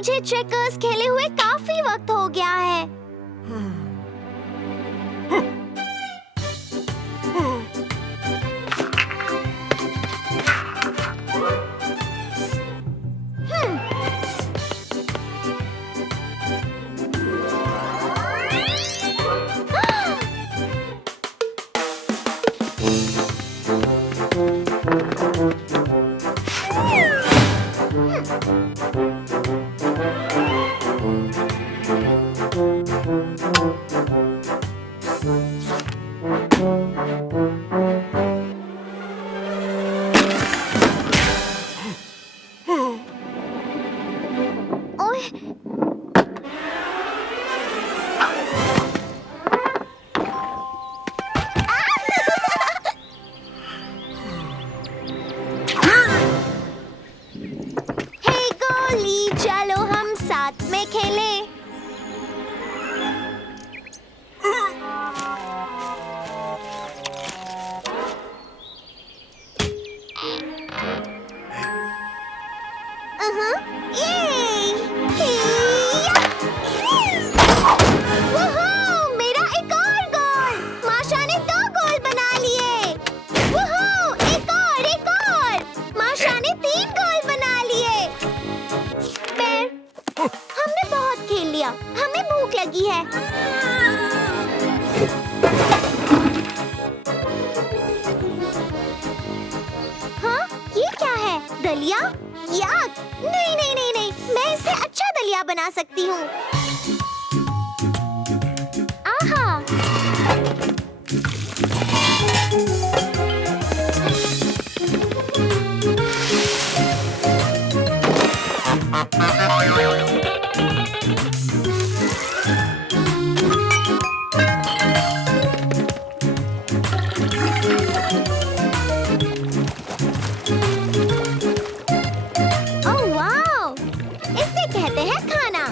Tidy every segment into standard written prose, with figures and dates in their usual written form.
मुझे चेकर्स खेले हुए काफी वक्त हो गया है। मेरा एक और गोल! माशा ने 2 गोल बना लिए। एक और! माशा ने 3 गोल बना लिए। पैर, हमने बहुत खेल लिया। हमें भूख लगी है। हाँ, ये क्या है? दलिया? याक! नहीं, मैं इससे अच्छा दलिया बना सकती हूँ। आहा! ओह वाव! इसे कहते हैं खाना।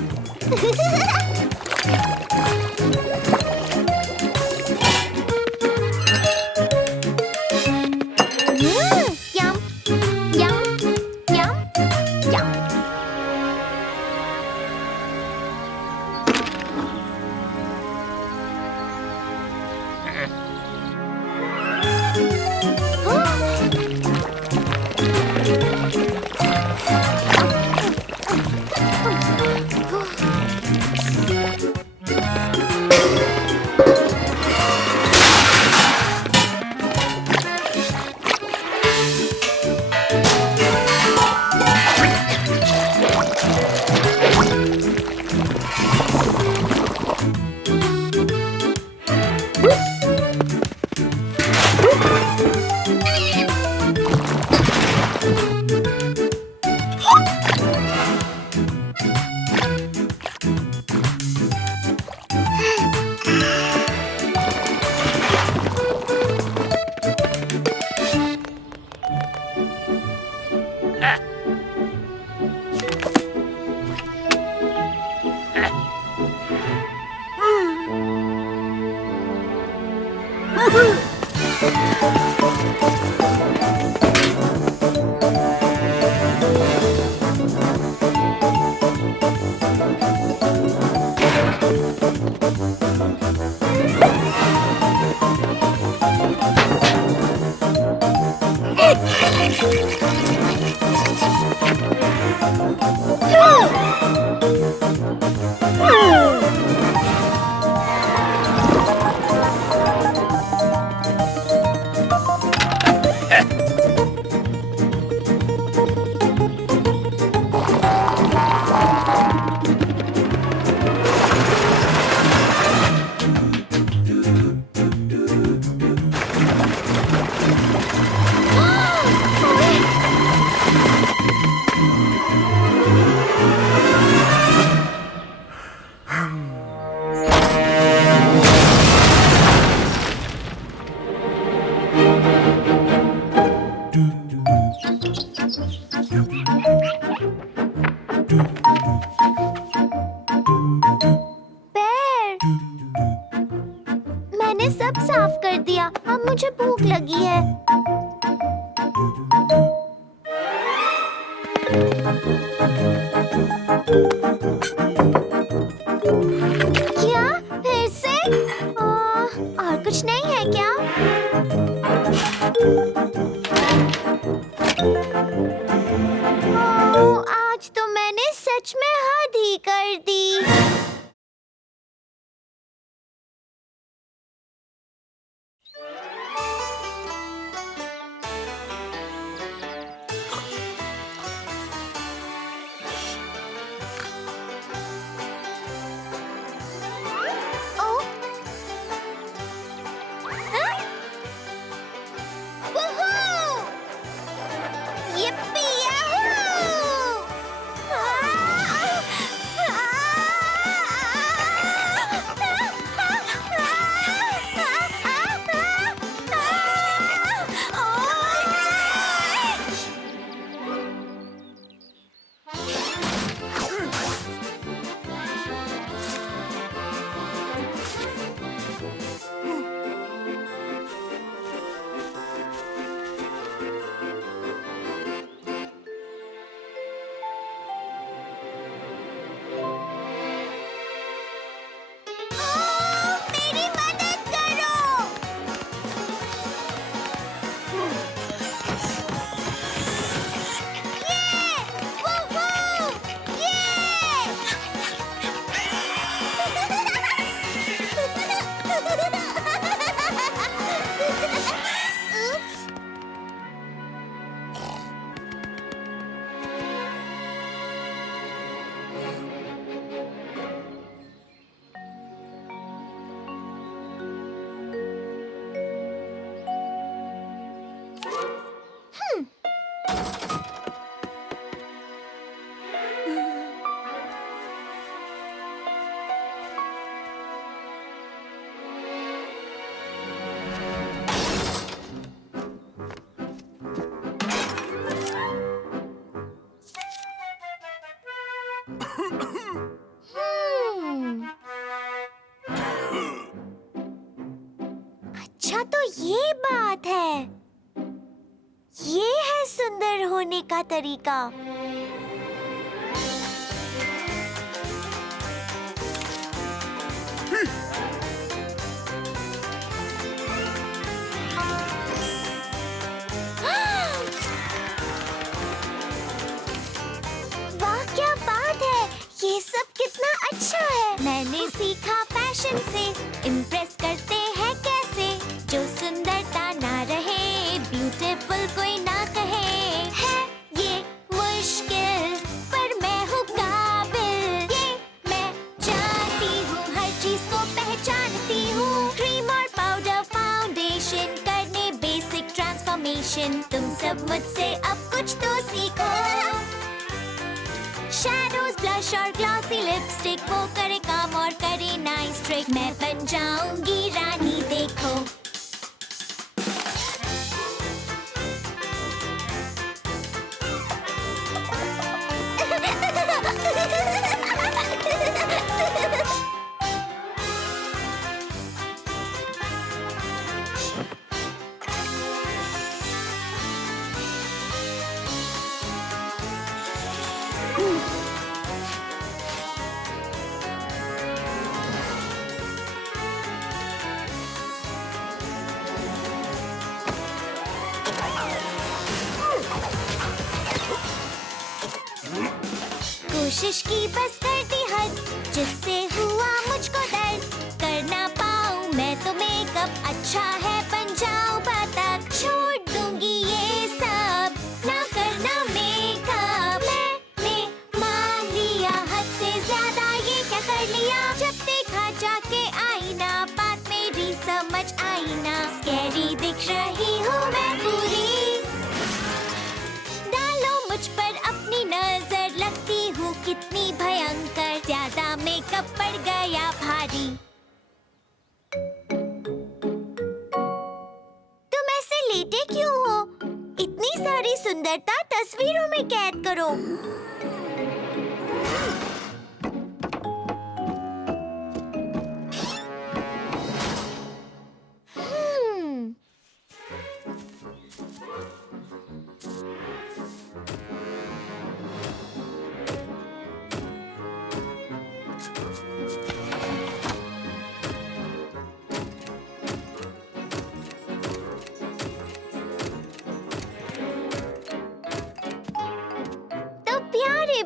यम, यम, यम, यम। मैंने सब साफ कर दिया। अब मुझे भूख लगी है। कर दी। अच्छा, तो ये बात है। ये है सुंदर होने का तरीका। वाह, क्या बात है। ये सब कितना अच्छा है। मैंने सीखा फैशन से इम्प्रेस करते हैं कैसे। जो सुंदरता ना रहे, ब्यूटीफुल कोई ना कहे। है ये मुश्किल पर मैं हूँ काबिल। ये मैं जानती हूँ, हर चीज को पहचानती हूँ। क्रीम और पाउडर फाउंडेशन करने, बेसिक ट्रांसफॉर्मेशन। तुम सब मुझसे अब कुछ तो सीखो। शैडोज, ब्लश और ग्लॉसी लिपस्टिक, वो करे काम और करे नाइस ट्रिक। मैं बन जाऊंगी रानी, देखो। कोशिश की बस कर दी हद, जिससे हुआ मुझको दर्द। कर ना पाऊँ मैं तो मेकअप, अच्छा है बन जाऊँ बतख। छोड़ दूंगी ये सब, ना करना मेकअप। मैंने मान लिया हद से ज्यादा, ये क्या कर लिया। जब देखा जाके आईना, बात मेरी समझ आई ना। स्कैरी दिख रही हूँ मैं पूरी। डालो मुझ पर अपनी नजर, लगती हूँ कितनी भयंकर। ज्यादा मेकअप पड़ गया भारी। तुम ऐसे लेटे क्यों हो? इतनी सारी सुंदरता तस्वीरों में कैद करो।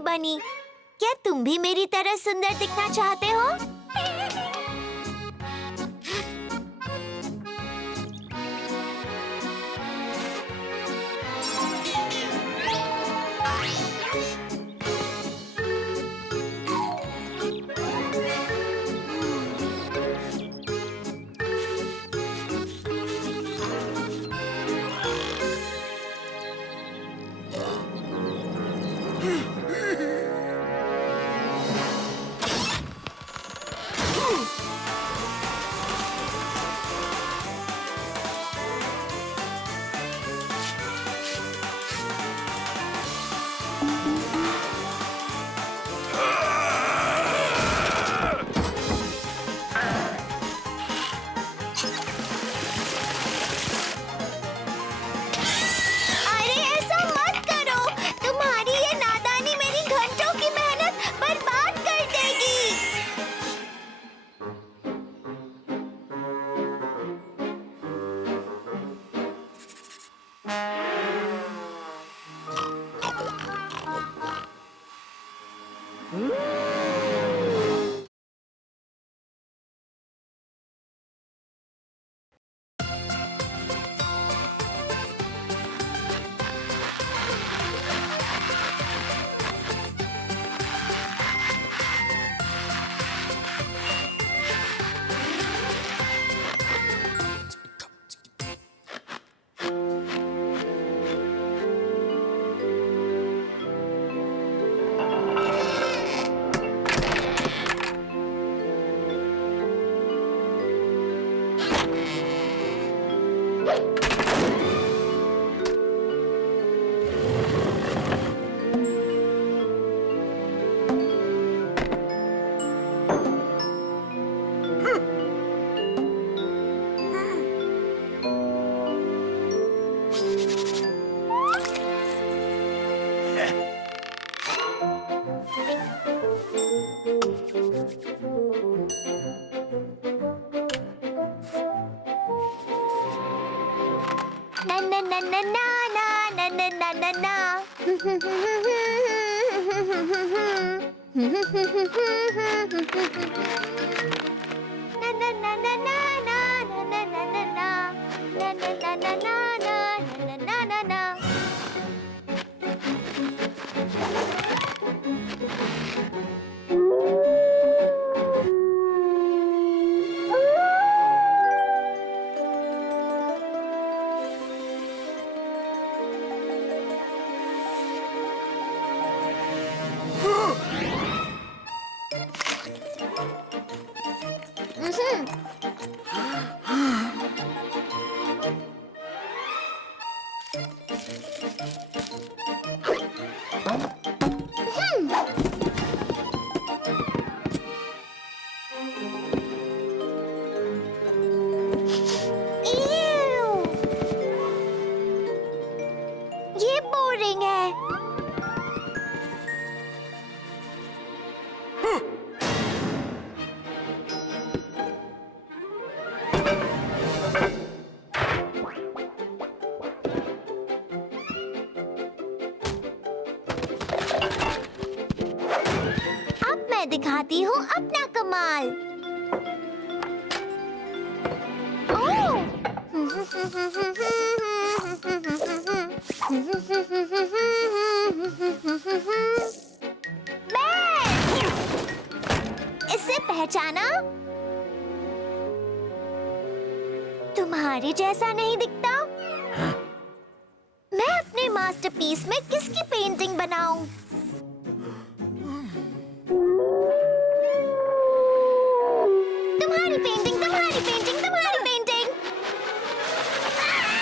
बनी, क्या क्या तुम भी मेरी तरह सुंदर दिखना चाहते हो? ये बोरिंग है। अब मैं दिखाती हूँ अपना कमाल। ओह! इसे पहचाना? तुम्हारे जैसा नहीं दिखता? मैं अपने मास्टरपीस में किसकी पेंटिंग बनाऊं? तुम्हारी पेंटिंग, तुम्हारी पेंटिंग, तुम्हारी पेंटिंग। हाँ!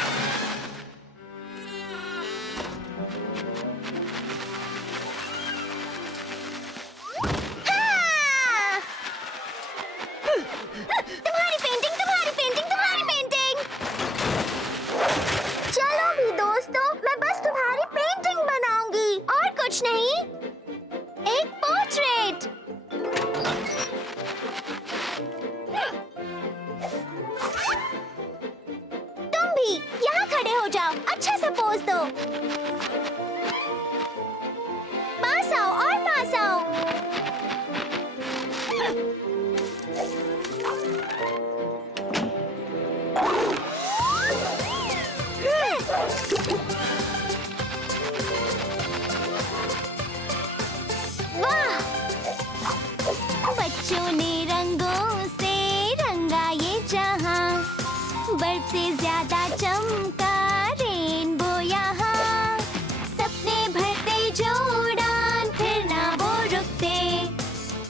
तुम्हारी पेंटिंग, तुम्हारी पेंटिंग, तुम्हारी पेंटिंग। चलो भी दोस्तों, मैं बस तुम्हारी पेंटिंग बनाऊंगी और कुछ नहीं। वाह! बच्चों ने रंगों से रंगा ये जहां, बर्फ से ज्यादा चमका रेनबो यहाँ। सपने भरते जो उड़ान, फिर ना वो रुकते।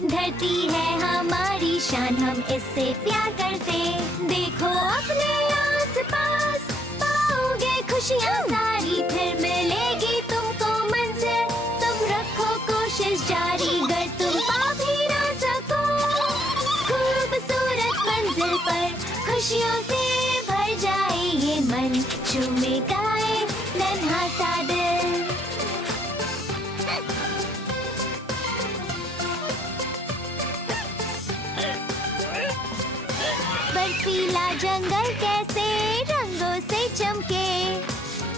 धरती है हमारी शान, हम इससे प्यार करते। देखो अपने आस-पास, पाओगे खुशियाँ सारी, फिर मिलेगी तुमको मंजिल। तुम रखो कोशिश जारी, गर तुम पा भी ना सको खूबसूरत मंजिल पर। खुशियों से भर जाए ये मन, झूमे गाए नन्हा सा दिल। बर्फीला जंगल कैसे रंगों से चमके,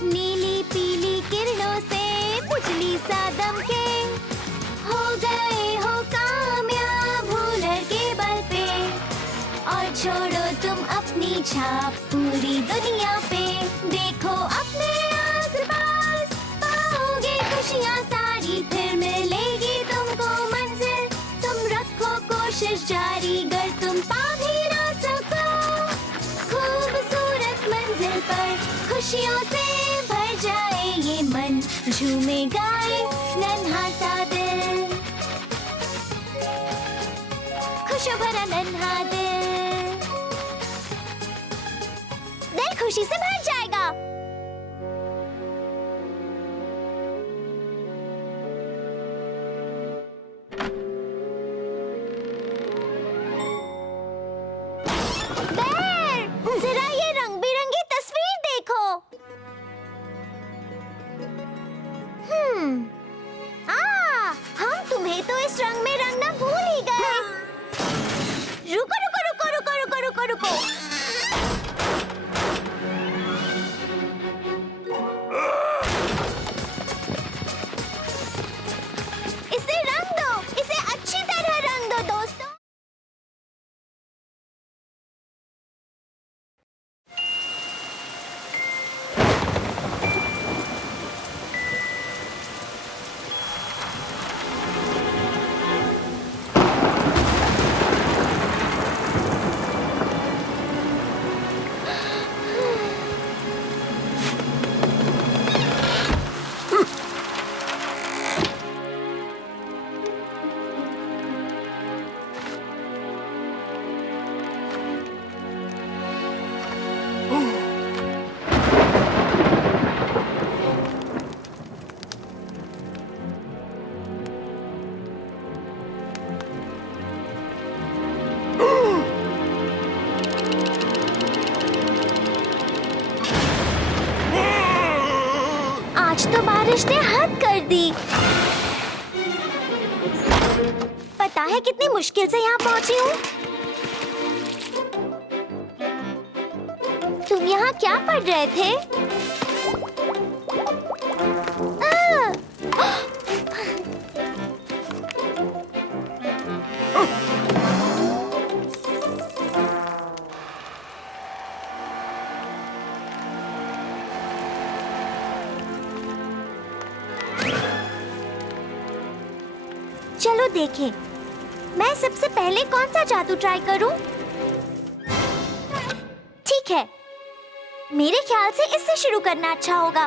नीली पीली किरणों से बिजली सा दमके। हो गए हो कामयाब हुनर के बल पे, और छोड़ो तुम अपनी छाप पूरी दुनिया पे। देखो अपने आस-पास, पाओगे खुशियाँ सारी, फिर मिलेगी तुमको मंजिल। तुम रखो कोशिश जारी, गर तुम पा भी ना सको खूबसूरत मंजिल पर। खुशियों से भर जाए ये मन, झूमे गाए नन्हा सा दिल। खुशियों भरा नन्हा दिल, दिल खुशी से भर जाएगा। बेर, जरा ये रंग-बिरंगी तस्वीर देखो। हम तुम्हें तो इस रंग में रंगना भूल ही गए। रुको रुको रुको रुको रुको रुको रुको। इसे रंग दो, इसे अच्छी तरह रंग दो दोस्तों। आज तो बारिश ने हद कर दी। पता है कितनी मुश्किल से यहाँ पहुँची हूँ। तुम यहाँ क्या पढ़ रहे थे? चलो देखें, मैं सबसे पहले कौन सा जादू ट्राई करूं? ठीक है, मेरे ख्याल से इससे शुरू करना अच्छा होगा।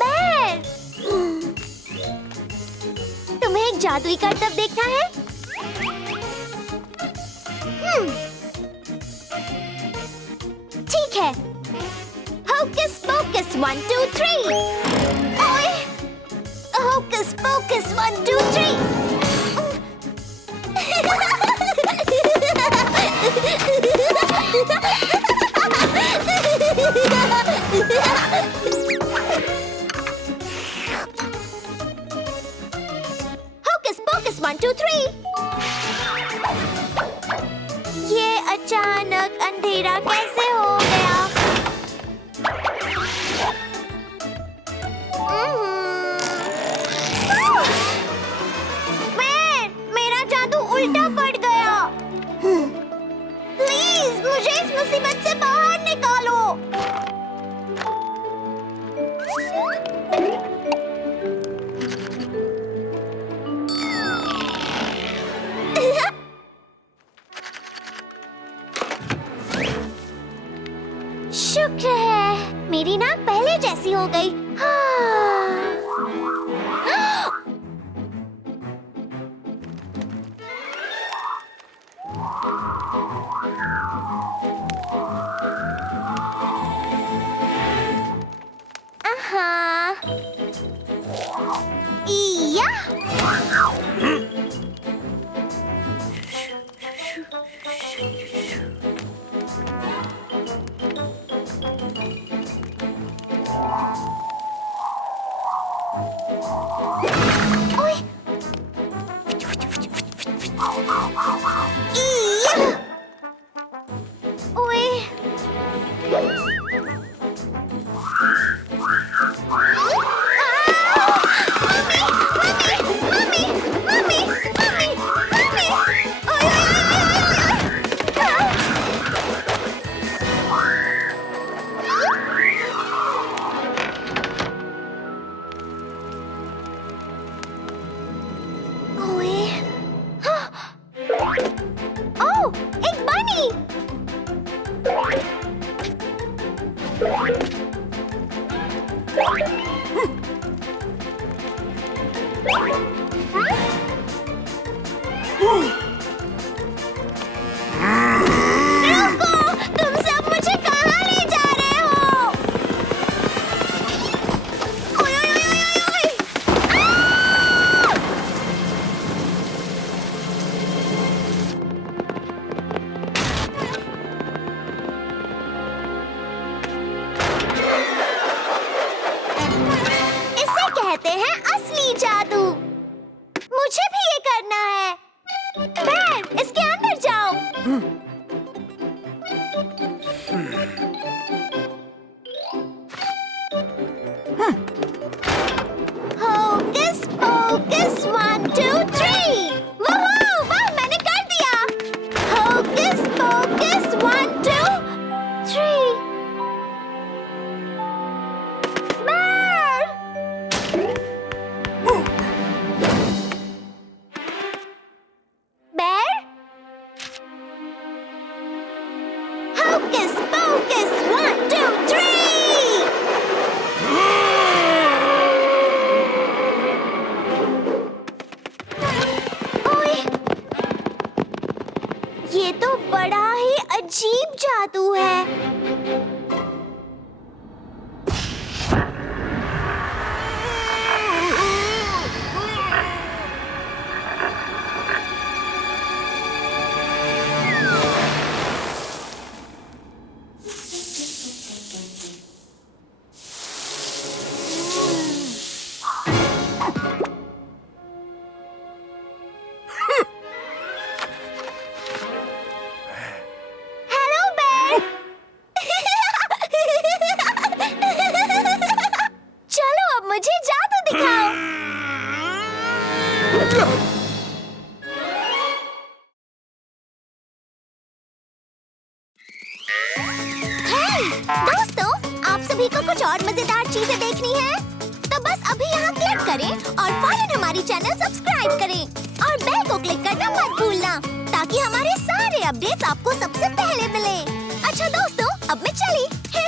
बेर, तुम्हें एक जादुई करतब देखना है? ठीक है, होकस पोकस 1 2 3। ओए, होकस पोकस 1 2 3। Hocus focus 1 2 3। ये अचानक अंधेरा कैसे हो गया? इया! ओए! इया! ओए! एक बनी! रुको! तुम सब मुझे कहाँ ले जा रहे हो? ओए ओए ओए ओए ओए! इसे कहते हैं असली जादू। मुझे भी ये करना है। बैर, इसके अंदर जाओ। Hocus focus 1 2 3। वूहू! वाह, मैंने कर दिया। Hocus focus 1 2 3। बैर! बैर? Hocus pocus 1 2 3। ओए! ये तो बड़ा ही अजीब जादू है। हेलो बैर! चलो अब मुझे जादू दिखाओ। हे दोस्तों, आप सभी को कुछ और मजेदार चीजें देखनी है? तो बस अभी यहाँ क्लिक करें और फौरन हमारी चैनल सब्सक्राइब करें और बेल को क्लिक करना मत भूलना ताकि हमारे सारे अपडेट्स आपको सबसे पहले मिले। अच्छा दोस्तों, अब मैं चली। हे